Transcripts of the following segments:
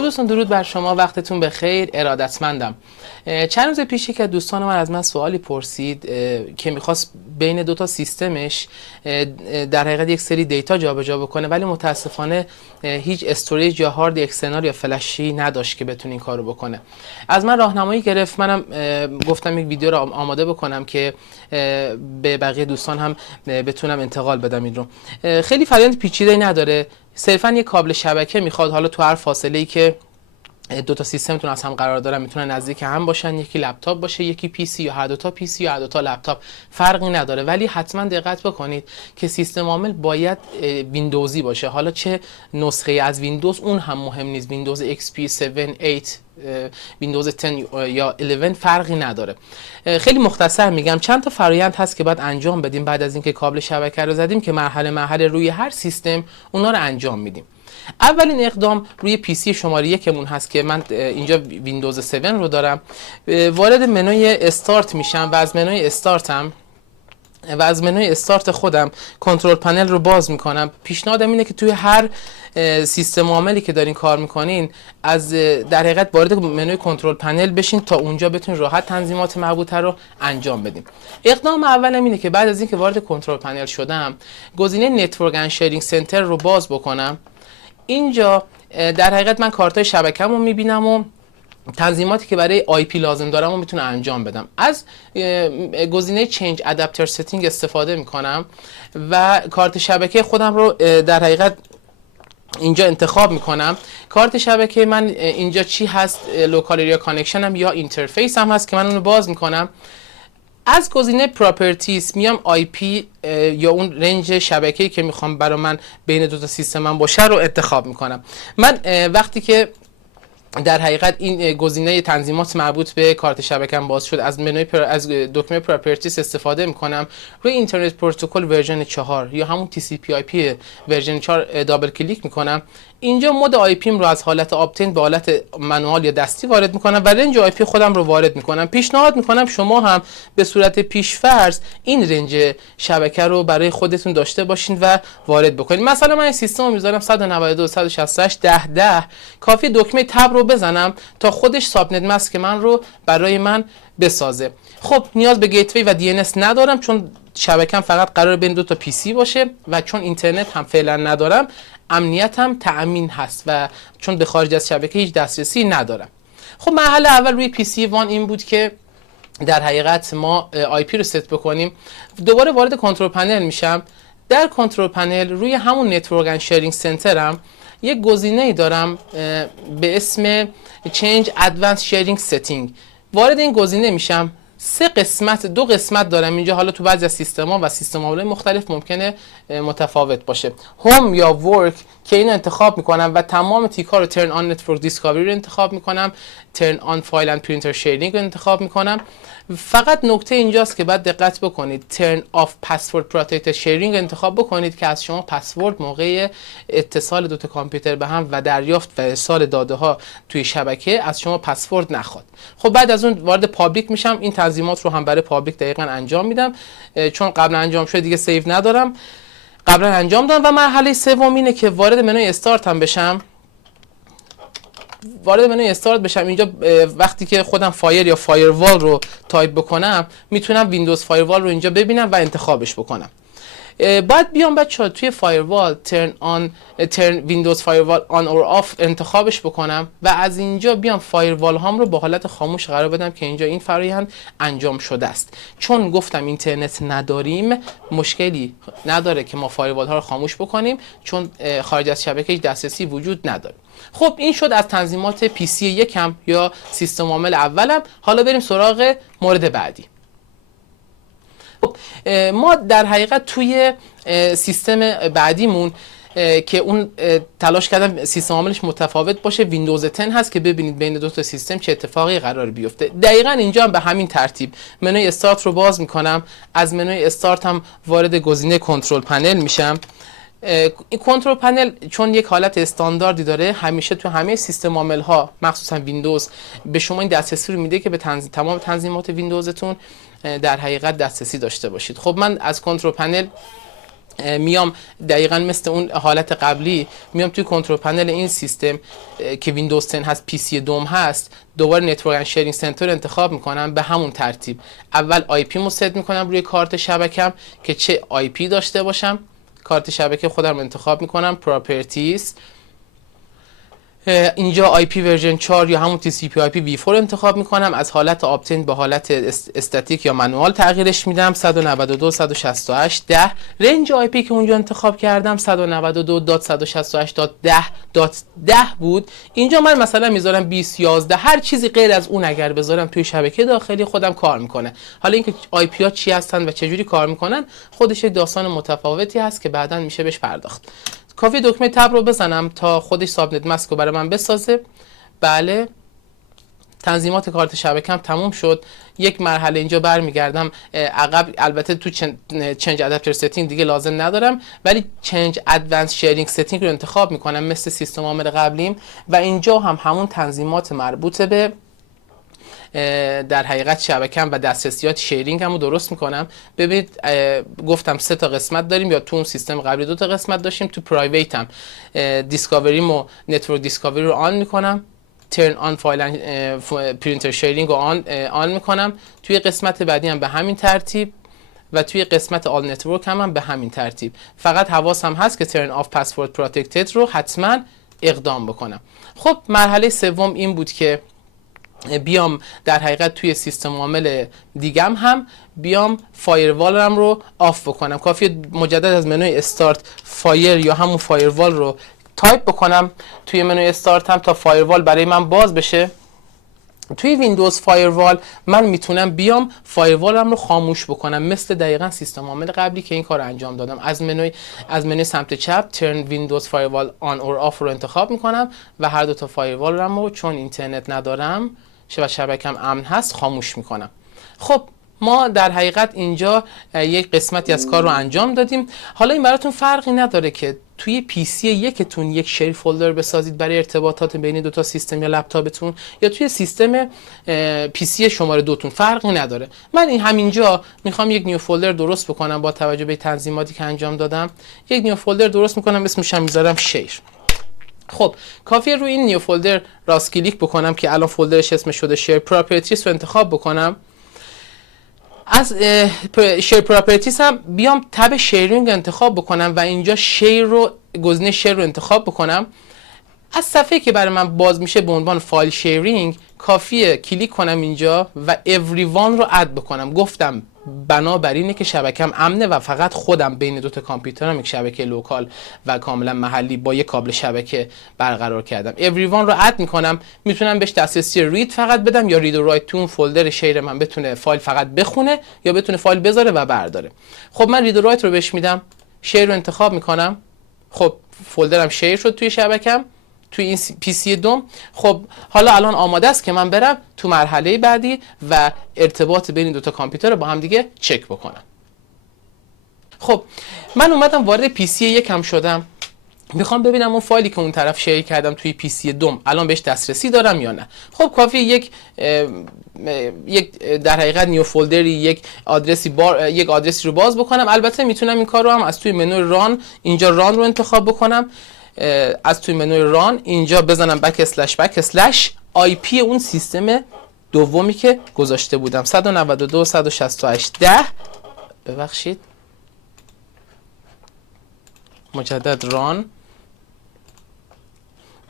خب دوستان، درود بر شما، وقتتون بخیر، ارادتمندم. چند روز پیش یک از دوستان من از من سوالی پرسید که میخواست بین دو تا سیستمش در حقیقت یک سری دیتا جابجا بکنه، ولی متاسفانه هیچ استوریج یا هارد اکسترنال یا فلشی نداشت که بتونه این کارو بکنه. از من راهنمایی گرفت، منم گفتم یک ویدیو رو آماده بکنم که به بقیه دوستان هم بتونم انتقال بدم این رو. خیلی فرآیند پیچیده‌ای نداره، صرفا یک کابل شبکه میخواد. حالا تو هر فاصله‌ای که دو تا سیستمتون از هم قرار دارن میتونن نزدیک هم باشن، یکی لپتاپ باشه، یکی پی سی، یا هر دو تا پی سی یا هر دو تا لپتاپ، فرقی نداره. ولی حتما دقت بکنید که سیستم عامل باید ویندوزی باشه. حالا چه نسخه از ویندوز اون هم مهم نیست، ویندوز XP 7 8 ویندوز 10 یا 11 فرقی نداره. خیلی مختصر میگم، چند تا فرآیند هست که باید انجام بدیم بعد از اینکه کابل شبکه رو زدیم، که مرحله مرحله روی هر سیستم اونا رو انجام میدیم. اولین اقدام روی پی سی شماره یکمون هست که من اینجا ویندوز 7 رو دارم. وارد منوی استارت میشم و از منوی استارت خودم کنترل پنل رو باز میکنم. پیشنهادم اینه که توی هر سیستم عاملی که دارین کار میکنین از در حقیقت وارد منوی کنترل پنل بشین تا اونجا بتونین راحت تنظیمات مربوطه رو انجام بدیم. اقدام اولم اینه که بعد از اینکه وارد کنترل پنل شدم، گزینه نتورک اند شیرینگ سنتر رو باز بکنم. اینجا در حقیقت من کارتای شبکه‌مو میبینم و تنظیماتی که برای آی پی لازم دارم رو میتونم انجام بدم. از گزینه چنج ادپتر ستینگ استفاده میکنم و کارت شبکه خودم رو در حقیقت اینجا انتخاب میکنم. کارت شبکه من اینجا چی هست؟ لوکال ایریا کانکشن هم یا اینترفیس هم هست که من اونو باز میکنم. از گزینه پراپرتیز میام آی پی یا اون رنج شبکه‌ای که میخوام برای من بین دو تا سیستمم باشه رو انتخاب میکنم. من وقتی که در حقیقت این گزینه تنظیمات مربوط به کارت شبکه‌ام باز شد، از منوی از دکمه پراپرتیز استفاده میکنم. روی اینترنت پروتکل ورژن 4 یا همون تی سی پی آی پی ورژن 4 دابل کلیک میکنم. اینجا مود آی پیم رو از حالت آپتین به حالت منوال یا دستی وارد میکنم و رنج آی پی خودم رو وارد میکنم. پیشنهاد میکنم شما هم به صورت پیش‌فرض این رنج شبکه رو برای خودتون داشته باشین و وارد بکنید. مثلا من این سیستم رو میذارم 192.168.10.10. کافی دکمه تب رو بزنم تا خودش ساب نت ماسک من رو برای من بسازه. خب نیاز به گیتوی و دی ان اس ندارم، چون شبکه‌ام فقط قرار بین دو تا پی سی باشه و چون اینترنت هم فعلا ندارم، امنیتم تأمین هست و چون به خارج از شبکه هیچ دسترسی ندارم. خب مرحله اول روی پی سی وان این بود که در حقیقت ما آی پی رو ست بکنیم. دوباره وارد کنترل پنل میشم. در کنترل پنل روی همون نتورک اند شیرینگ سنترم یک گزینه‌ای دارم به اسم Change Advanced Sharing Setting. وارد این گزینه میشم. دو قسمت دارم اینجا. حالا تو بعضی از سیستم‌ها و سیستم عامل مختلف ممکنه متفاوت باشه. هوم یا ورک که اینو انتخاب میکنم و تمام تیک‌ها رو ترن آن نتورک دیسکاوری رو انتخاب میکنم، ترن آن فایل اند پرینتر شیرینگ رو انتخاب میکنم. فقط نکته اینجاست که باید دقت بکنید، ترن آف پسورد پروتکتد شیرینگ انتخاب بکنید که از شما پسورد موقع اتصال دو تا کامپیوتر به هم و دریافت و ارسال داده ها توی شبکه از شما پسورد نخواد. خب بعد از اون وارد پابلیک میشم. این تنظیمات رو هم برای پابلیک دقیقاً انجام میدم، چون قبلا انجام شده دیگه سیو ندارم، قبلا انجام دادم. و مرحله سوم اینه که وارد منوی استارت هم بشم. اینجا وقتی که خودم فایر یا فایروال رو تایپ بکنم میتونم ویندوز فایروال رو اینجا ببینم و انتخابش بکنم. باید بیام بچه‌ها توی فایروال ترن ویندوز فایروال آن اور آف انتخابش بکنم و از اینجا بیام فایروال هام رو با حالت خاموش قرار بدم که اینجا این فرآیند انجام شده است. چون گفتم اینترنت نداریم، مشکلی نداره که ما فایروال ها رو خاموش بکنیم، چون خارج از شبکه هیچ دسترسی وجود نداره. خب این شد از تنظیمات پی سی یکم یا سیستم عامل اولم. حالا بریم سراغ مورد بعدی. ما در حقیقت توی سیستم بعدیمون که اون تلاش کردم سیستم عاملش متفاوت باشه، ویندوز 10 هست که ببینید بین دو تا سیستم چه اتفاقی قرار بیفته. دقیقاً اینجا هم به همین ترتیب منوی استارت رو باز میکنم. از منوی استارت هم وارد گزینه کنترل پنل میشم. این کنترل پنل چون یک حالت استانداردی داره، همیشه تو همه سیستم عامل ها مخصوصا ویندوز به شما این دسترسی رو میده که به تمام تنظیمات ویندوزتون در حقیقت دسترسی داشته باشید. خب من از کنترل پنل میام دقیقا مثل اون حالت قبلی میام توی کنترل پنل این سیستم که ویندوز 10 هست، پی سی دوم هست، دوباره نتورک اند شیرینگ سنتر انتخاب میکنم به همون ترتیب. اول آی پی مو ست میکنم روی کارت شبکم که چه آی پی داشته باشم. کارت شبکه خودم رو انتخاب میکنم، پراپرتیز، اینجا آی پی ورژن 4 یا همون تی سی پی آی پی وی 4 انتخاب میکنم. از حالت آپتین به حالت استاتیک یا منوال تغییرش میدم. 192.168.10 رنج آی پی که اونجا انتخاب کردم 192.168.10.10 بود. اینجا من مثلا میذارم 2011. هر چیزی غیر از اون اگر بذارم توی شبکه داخلی خودم کار میکنه. حالا اینکه آی پی ها چی هستن و چه جوری کار میکنن خودش یک داستان متفاوتی هست که بعداً میشه بهش پرداخت. کافی دکمه تب رو بزنم تا خودش سابنت ماسک رو برای من بسازه. بله، تنظیمات کارت شبکم تموم شد. یک مرحله اینجا برمیگردم عقب. البته تو چنج ادپتر ستینگ دیگه لازم ندارم، ولی چنج ادوانس شیرینگ ستینگ رو انتخاب میکنم مثل سیستم عامل قبلیم و اینجا هم همون تنظیمات مربوط به در حقیقت شبکم و دسترسیات شیرینگ هم رو درست میکنم. ببینید گفتم 3 تا قسمت داریم، یا تو اون سیستم قبلی 2 تا قسمت داشتیم. تو پرایویت هم دیسکاوری و نتورک دیسکاوری رو آن میکنم، ترن آن فایل پرینتر شیرینگ رو آن میکنم. توی قسمت بعدی هم به همین ترتیب و توی قسمت آل نتورک هم به همین ترتیب. فقط حواسم هست که ترن آف پسورد پروتکتد رو حتما اقدام بکنم. خب مرحله سوم این بود که بیام در حقیقت توی سیستم عامل دیگم هم بیام فایروالم رو آف بکنم. کافیه مجدد از منوی استارت فایر یا همون فایروال رو تایپ بکنم توی منوی استارت هم تا فایروال برای من باز بشه. توی ویندوز فایروال من میتونم بیام فایروالم رو خاموش بکنم مثل دقیقاً سیستم عامل قبلی که این کار انجام دادم. از منوی سمت چپ ترن ویندوز فایروال آن اور آف رو انتخاب میکنم و هر دو تا فایروالم رو چون اینترنت ندارم و شبکم امن هست خاموش میکنم. خب ما در حقیقت اینجا یک قسمتی از کار رو انجام دادیم. حالا این براتون فرقی نداره که توی پی سی یکتون یک شیر فولدر بسازید برای ارتباطات بین دو تا سیستم یا لپتاپتون، یا توی سیستم پی سی شماره 2 تون، فرقی نداره. من این همینجا میخوام یک نیو فولدر درست بکنم با توجه به تنظیماتی که انجام دادم. یک نیو فولدر درست میکنم، اسمش هم میذارم شیر. خب کافیه روی این نیو فولدر راست کلیک بکنم که الان فولدرش اسمش شده شیر پراپرتیز رو انتخاب بکنم. از شیر پراپرتیز هم بیام تب شیرینگ انتخاب بکنم و اینجا شیر رو گزینه شیر رو انتخاب بکنم. از صفحه که برای من باز میشه به عنوان فایل شیرینگ کافیه کلیک کنم اینجا و everyone رو اد بکنم. گفتم بنابراینه که شبکم امنه و فقط خودم بین 2 تا کامپیوترم یک شبکه لوکال و کاملا محلی با یک کابل شبکه برقرار کردم. everyone رو اد میکنم. میتونم بهش دسترسی رید فقط بدم یا رید و رایت تو اون فولدر شیر من، بتونه فایل فقط بخونه یا بتونه فایل بذاره و برداره. خب من رید و رایت رو بهش میدم، شیر رو انتخاب میکنم. خب فولدرم شیر شد توی شبکم توی این پی سی دوم. خب حالا الان آماده است که من برم تو مرحله بعدی و ارتباط بین 2 تا کامپیوتر رو با هم دیگه چک بکنم. خب من اومدم وارد پی سی یکم شدم، میخوام ببینم اون فایلی که اون طرف شیر کردم توی پی سی دوم الان بهش دسترسی دارم یا نه. خب کافیه یک در حقیقت نیو فولدری یک آدرسی رو باز بکنم. البته میتونم این کار رو هم از توی منوی ران، اینجا ران رو انتخاب بکنم. از توی منوی ران اینجا بزنم بک آی پی اون سیستم دومی که گذاشته بودم 192.168.10. ببخشید مجدد ران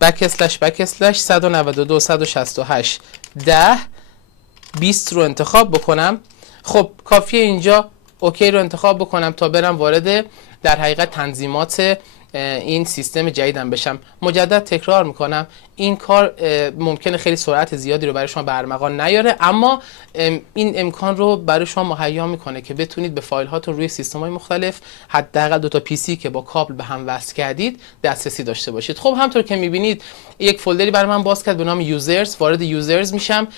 بک 192.168.10.20 رو انتخاب بکنم. خب کافیه اینجا اوکی رو انتخاب بکنم تا برم وارد در حقیقت تنظیمات این سیستم جدیدم بشم. مجدد تکرار میکنم این کار ممکنه خیلی سرعت زیادی رو برای شما به ارمغان نیاره، اما این امکان رو برای شما مهیا میکنه که بتونید به فایل هاتون روی سیستم های مختلف حداقل 2 تا پی سی که با کابل به هم وصل کردید دسترسی داشته باشید. خب همونطور که میبینید یک فولدری برای من باز کرد به نام یوزرز. وارد یوزرز میشم.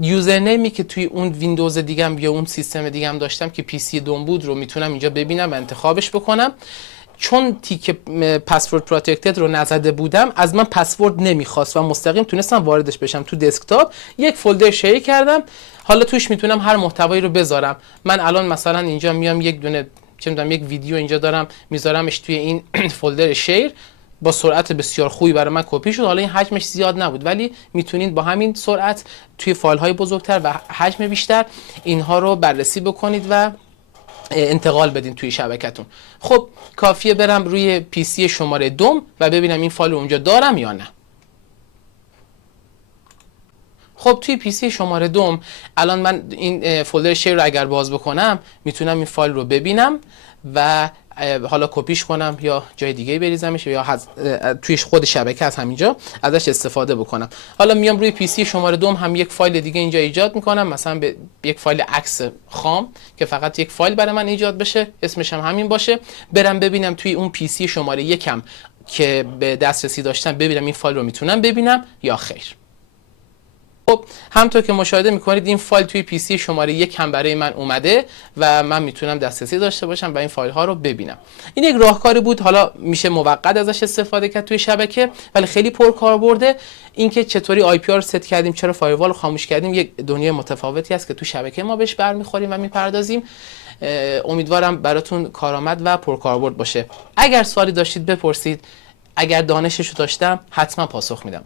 یوزرنیمی که توی اون ویندوز دیگم یا اون سیستم دیگم داشتم که پی سی دوم بود رو میتونم اینجا ببینم و انتخابش بکنم. چون تیک پسورد پروتکتد رو نزده بودم از من پسورد نمیخواست و مستقیم تونستم واردش بشم تو دسکتاپ. یک فولدر شیر کردم، حالا توش میتونم هر محتوایی رو بذارم. من الان مثلا اینجا میام یک دونه چه میدونم یک ویدیو اینجا دارم میذارمش توی این فولدر شیر، با سرعت بسیار خوبی برای من کپی شد. حالا این حجمش زیاد نبود، ولی میتونید با همین سرعت توی فایل های بزرگتر و حجم بیشتر اینها رو بررسی بکنید و انتقال بدین توی شبکتون. خب کافیه برم روی پی سی شماره 2 و ببینم این فایل رو اونجا دارم یا نه. خب توی پی سی شماره 2 الان من این فولدر شیر رو اگر باز بکنم میتونم این فایل رو ببینم و حالا کپیش کنم یا جای دیگه بریزمش یا توی خود شبکه از همینجا ازش استفاده بکنم. حالا میام روی پی سی شماره 2 هم یک فایل دیگه اینجا ایجاد میکنم، مثلا به یک فایل عکس خام که فقط یک فایل برای من ایجاد بشه، اسمش هم همین باشه. برم ببینم توی اون پی سی شماره 1 که به دسترسی داشتم ببینم این فایل رو میتونم ببینم یا خیر. خب همونطور که مشاهده میکنید این فایل توی پی سی شماره 1 هم برای من اومده و من میتونم دسترسی داشته باشم و این فایل ها رو ببینم. این یک راهکاری بود، حالا میشه موقت ازش استفاده کرد توی شبکه ولی خیلی پرکاربرده. اینکه چطوری آی پی رو ست کردیم، چرا فایروال رو خاموش کردیم، یک دنیای متفاوتی است که تو شبکه ما بهش برمیخوریم و میپردازیم. امیدوارم براتون کارآمد و پرکاربرد باشه. اگر سوالی داشتید بپرسید، اگر دانشش رو داشتم حتما پاسخ میدم.